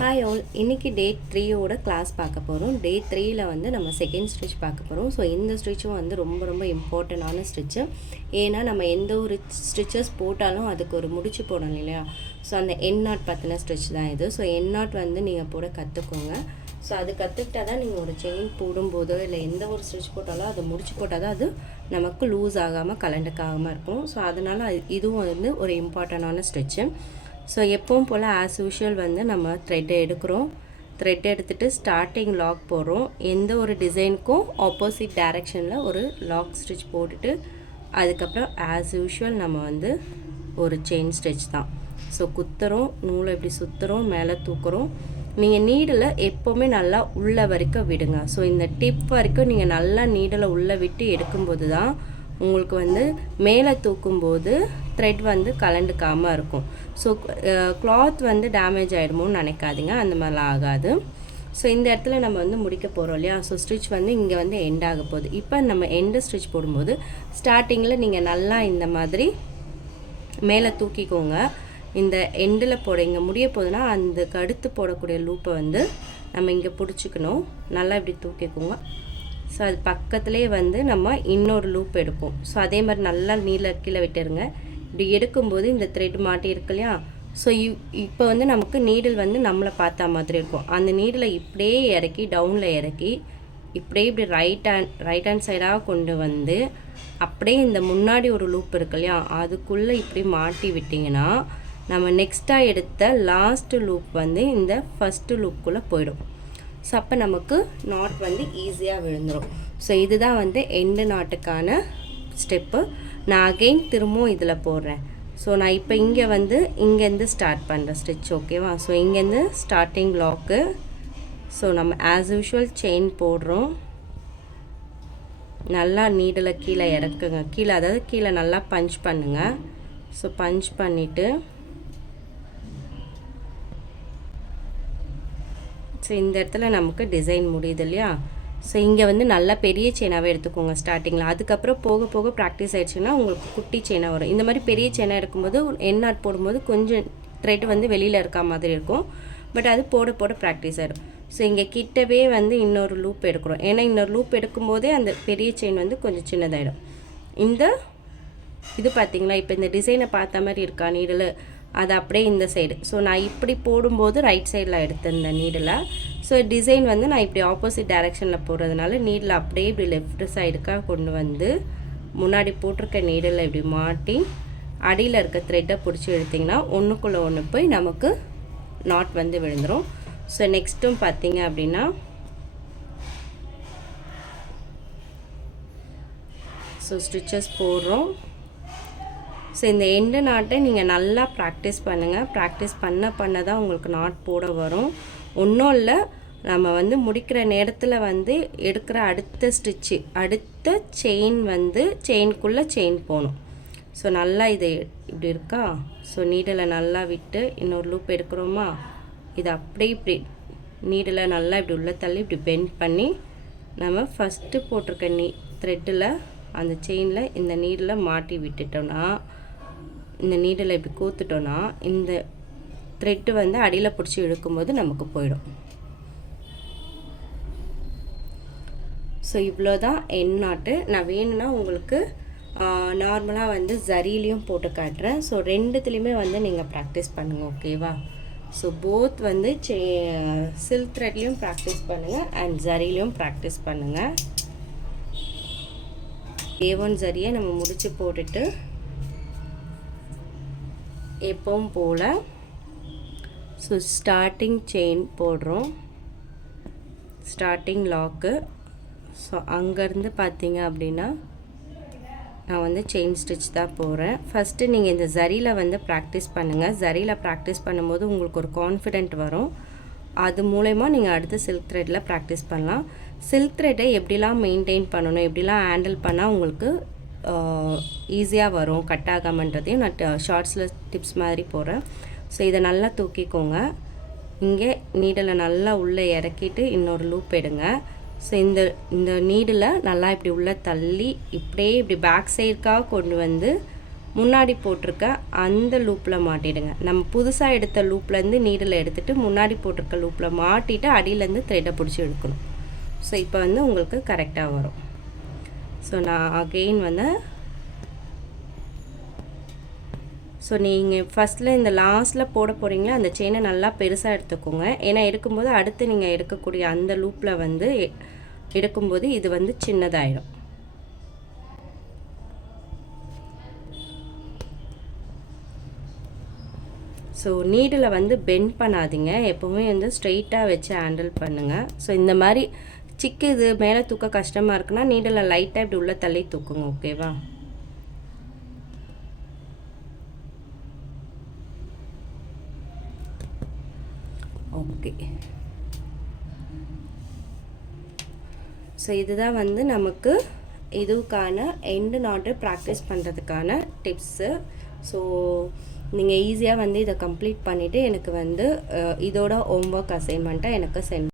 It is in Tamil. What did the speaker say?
ஹாய் ஆல் இன்றைக்கி டே த்ரீயோட கிளாஸ் பார்க்க போகிறோம் டே த்ரீயில் வந்து நம்ம செகண்ட் ஸ்டிச் பார்க்க போகிறோம் ஸோ இந்த ஸ்டிச்சும் வந்து ரொம்ப ரொம்ப இம்பார்ட்டண்டான ஸ்டிச்சு ஏன்னா நம்ம எந்த ஒரு ஸ்டிச்சஸ் போட்டாலும் அதுக்கு ஒரு முடிச்சு போடணும் இல்லையா? ஸோ அந்த என் நாட் பற்றின ஸ்டிச் தான் இது. ஸோ என் நாட் வந்து நீங்கள் போட கற்றுக்கோங்க ஸோ அது கற்றுக்கிட்டா தான் நீங்கள் ஒரு செயின் போடும்போதோ இல்லை எந்த ஒரு ஸ்டிச் போட்டாலும் அதை முடிச்சு போட்டால் தான் அது நமக்கு லூஸ் ஆகாமல் கலண்டுக்காகாமல் இருக்கும். ஸோ அதனால் இதுவும் வந்து ஒரு இம்பார்ட்டண்டான ஸ்டிச்சு ஸோ எப்பவும் போல் ஆஸ் யூஷுவல் வந்து நம்ம த்ரெட்டை எடுக்கிறோம். த்ரெட் எடுத்துகிட்டு ஸ்டார்டிங் லாக் போடுறோம். எந்த ஒரு டிசைனுக்கும் ஆப்போசிட் டைரெக்ஷனில் ஒரு லாக் ஸ்டிச் போட்டுட்டு அதுக்கப்புறம் ஆஸ் யூஷுவல் நம்ம வந்து ஒரு செயின் ஸ்டிச் தான். ஸோ குத்துறோம். நூலை இப்படி சுற்றுறோம் மேலே தூக்குறோம். நீங்கள் நீடில் எப்போவுமே நல்லா உள்ளே வரைக்கும் விடுங்க. ஸோ இந்த டிப் வரைக்கும் நீங்கள் நல்லா நீடலை உள்ளே விட்டு எடுக்கும்போது தான் உங்களுக்கு வந்து மேலே தூக்கும்போது த்ரெட் வந்து கலண்டுக்காமல் இருக்கும். ஸோ கிளாத் வந்து டேமேஜ் ஆகிடுமோன்னு நினைக்காதீங்க. அந்த மாதிரிலாம் ஆகாது. ஸோ இந்த இடத்துல நம்ம வந்து முடிக்க போகிறோம் இல்லையா? ஸோ ஸ்டிச் வந்து இங்கே வந்து எண்ட் ஆக போகுது. இப்போ நம்ம எண்டு ஸ்டிச் போடும்போது ஸ்டார்டிங்கில் நீங்கள் நல்லா இந்த மாதிரி மேலே தூக்கிக்கோங்க. இந்த எண்டில் போட இங்கே முடிய போகுதுன்னா அந்த கடுத்து போடக்கூடிய லூப்பை வந்து நம்ம இங்கே பிடிச்சிக்கணும். நல்லா இப்படி தூக்கிக்கோங்க. ஸோ அது பக்கத்துலேயே வந்து நம்ம இன்னொரு லூப் எடுப்போம். ஸோ அதே மாதிரி நல்லா நீல கீழே விட்டுருங்க. இப்படி எடுக்கும்போது இந்த த்ரெட் மாட்டி இருக்கு இல்லையா? ஸோ இப்போ வந்து நமக்கு நீடில் வந்து நம்மளை பார்த்தா மாதிரி இருக்கும். அந்த நீடலை இப்படியே இறக்கி டவுனில் இறக்கி இப்படியே இப்படி ரைட் ஹேண்ட் ரைட் ஹேண்ட் சைடாக கொண்டு வந்து அப்படியே இந்த முன்னாடி ஒரு லூப் இருக்கு இல்லையா? அதுக்குள்ளே இப்படி மாட்டி விட்டிங்கன்னா நம்ம நெக்ஸ்ட்டாக எடுத்த லாஸ்ட்டு லூப் வந்து இந்த ஃபஸ்ட்டு லூப்புக்குள்ளே போயிடும். ஸோ அப்போ நமக்கு நாட் வந்து ஈஸியாக விழுந்துடும் ஸோ இதுதான் வந்து எண்டு நாட்டுக்கான ஸ்டெப்பு நான் அகெயின் திரும்பவும் இதில் போடுறேன். ஸோ நான் இப்போ இங்கே வந்து இங்கேருந்து ஸ்டார்ட் பண்ணுறேன் ஸ்டிச் ஓகேவா ஸோ இங்கேருந்து ஸ்டார்டிங் லாக்கு ஸோ நம்ம ஆஸ் யூஷுவல் செயின் போடுறோம். நல்லா நீடில் கீழே இறக்குங்க. கீழே அதாவது கீழே நல்லா பஞ்ச் பண்ணுங்கள் ஸோ பஞ்ச் பண்ணிவிட்டு ஸோ இந்த இடத்துல நமக்கு டிசைன் முடியுது இல்லையா? ஸோ இங்கே வந்து நல்லா பெரிய செயினாகவே எடுத்துக்கோங்க ஸ்டார்டிங்கில் அதுக்கப்புறம் போக போக ப்ராக்டிஸ் ஆயிடுச்சுன்னா உங்களுக்கு குட்டி செயினாக வரும். இந்த மாதிரி பெரிய செயினாக இருக்கும்போது என் நாட் போடும்போது கொஞ்சம் த்ரெட் வந்து வெளியில் இருக்க மாதிரி இருக்கும். பட் அது போட போட ப்ராக்டிஸ் ஆகிடும் ஸோ இங்கே கிட்டவே வந்து இன்னொரு லூப் எடுக்கிறோம். ஏன்னா இன்னொரு லூப் எடுக்கும்போதே அந்த பெரிய செயின் வந்து கொஞ்சம் சின்னதாகிடும் இந்த இது பார்த்திங்களா? இப்போ இந்த டிசைனை பார்த்த மாதிரி இருக்கா? நீடில் அது அப்படியே இந்த சைடு ஸோ நான் இப்படி போடும்போது ரைட் சைடில் எடுத்திருந்தேன் நீடில் ஸோ டிசைன் வந்து நான் இப்படி ஆப்போசிட் டைரெக்ஷனில் போடுறதுனால நீடில் அப்படியே இப்படி லெஃப்ட் சைடுக்காக கொண்டு வந்து முன்னாடி போட்டிருக்க நீடில் இப்படி மாட்டி அடியில் இருக்க த்ரெட்டை பிடிச்சி எடுத்திங்கன்னா ஒன்றுக்குள்ளே ஒன்று போய் நமக்கு நாட் வந்து விழுந்துடும் ஸோ நெக்ஸ்ட்டும் பார்த்தீங்க அப்படின்னா ஸோ ஸ்டிச்சஸ் போடுறோம். ஸோ இந்த எண்டு நாட்டை நீங்கள் நல்லா ப்ராக்டிஸ் பண்ணுங்கள் ப்ராக்டிஸ் பண்ண பண்ண தான் உங்களுக்கு நாட் போட வரும். ஒன்றும் இல்லை நம்ம வந்து முடிக்கிற நேரத்தில் வந்து எடுக்கிற அடுத்த ஸ்டிச்சு அடுத்த செயின் வந்து செயின்குள்ளே செயின் போகணும். ஸோ நல்லா இது இப்படி இருக்கா? ஸோ நீடலை நல்லா விட்டு இன்னொரு லூப் எடுக்கிறோமா? இது அப்படியே இப்படி நீடில் நல்லா இப்படி உள்ள தள்ளி இப்படி பெண்ட் பண்ணி நம்ம ஃபஸ்ட்டு போட்டிருக்க நீ த்ரெட்டில் அந்த செயினில் இந்த நீடில் மாட்டி விட்டுட்டோன்னா இந்த நீடில் இப்படி கூத்துட்டோன்னா இந்த த்ரெட்டு வந்து அடியில் பிடிச்சி இழுக்கும்போது நமக்கு போயிடும். ஸோ இவ்வளோ தான் என் நாட்டு நான் வேணும்னா உங்களுக்கு நார்மலாக வந்து ஜரிலையும் போட்டு காட்டுறேன். ஸோ ரெண்டுத்துலேயுமே வந்து நீங்கள் ப்ராக்டிஸ் பண்ணுங்கள் ஓகேவா ஸோ போத் வந்து சே சில்க் த்ரெட்லேயும் ப்ராக்டிஸ் பண்ணுங்கள் அண்ட் ஜரிலையும் ப்ராக்டிஸ் பண்ணுங்கள் ஏ ஒன் ஜரியை நம்ம முடித்து போட்டுட்டு எப்பவும் போல். ஸோ ஸ்டார்டிங் செயின் போடுறோம். ஸ்டார்டிங் லாக்கு ஸோ அங்கேருந்து பார்த்தீங்க அப்படின்னா நான் வந்து செயின் ஸ்டிச் தான் போகிறேன் ஃபஸ்ட்டு நீங்கள் இந்த ஜரியில் வந்து ப்ராக்டிஸ் பண்ணுங்கள் ஜரியில் ப்ராக்டிஸ் பண்ணும்போது உங்களுக்கு ஒரு கான்ஃபிடென்ட் வரும். அது மூலயமா நீங்கள் அடுத்து சில்க் த்ரெட்டில் ப்ராக்டிஸ் பண்ணலாம். சில்க் த்ரெட்டை எப்படிலாம் மெயின்டைன் பண்ணணும் எப்படிலாம் ஹேண்டில் பண்ணால் உங்களுக்கு ஈஸியாக வரும் கட் ஆகாமன்றதையும் நான் ஷார்ட்ஸில் டிப்ஸ் மாதிரி போகிறேன் ஸோ இதை நல்லா தூக்கிக்கோங்க. இங்கே நீடலை நல்லா உள்ளே இறக்கிட்டு இன்னொரு லூப் எடுங்க. ஸோ இந்த இந்த நீடில் நல்லா இப்படி உள்ளே தள்ளி இப்படியே இப்படி பேக் சைடுக்காக கொண்டு வந்து முன்னாடி போட்டிருக்க அந்த லூப்பில் மாட்டிடுங்க. நம்ம புதுசாக எடுத்த லூப்லேருந்து நீடில் எடுத்துகிட்டு முன்னாடி போட்டிருக்க லூப்பில் மாட்டிட்டு அடியிலேருந்து த்ரெட்டை பிடிச்சி எடுக்கணும் ஸோ இப்போ வந்து உங்களுக்கு கரெக்டாக வரும். ஸோ நான் அகெயின் வந்து ஸோ நீங்கள் ஃபஸ்ட்டில் இந்த லாஸ்ட்டில் போட போகிறீங்களா அந்த செயினை நல்லா பெருசாக எடுத்துக்கோங்க. ஏன்னா எடுக்கும்போது அடுத்து நீங்கள் எடுக்கக்கூடிய அந்த லூப்பில் வந்து எடுக்கும்போது இது வந்து சின்னதாயிடும் ஸோ நீடில் வந்து பெண்ட் பண்ணாதீங்க. எப்போவுமே வந்து ஸ்ட்ரெயிட்டாக வச்சு ஹேண்டில் பண்ணுங்கள் ஸோ இந்த மாதிரி சிக்கு இது மேலே தூக்க கஷ்டமாக இருக்குன்னா நீடலை லைட்டாக இப்படி உள்ளே தள்ளி தூக்குங்க ஓகேவா? ஓகே. ஸோ இதுதான் வந்து நமக்கு இதுக்கான எண்டு நாட்டு ப்ராக்டிஸ் பண்ணுறதுக்கான டிப்ஸு ஸோ நீங்கள் ஈஸியாக வந்து இதை கம்ப்ளீட் பண்ணிவிட்டு எனக்கு வந்து இதோட இதோட ஹோம்ஒர்க் அசைன்மெண்ட்டை எனக்கு சென்ட்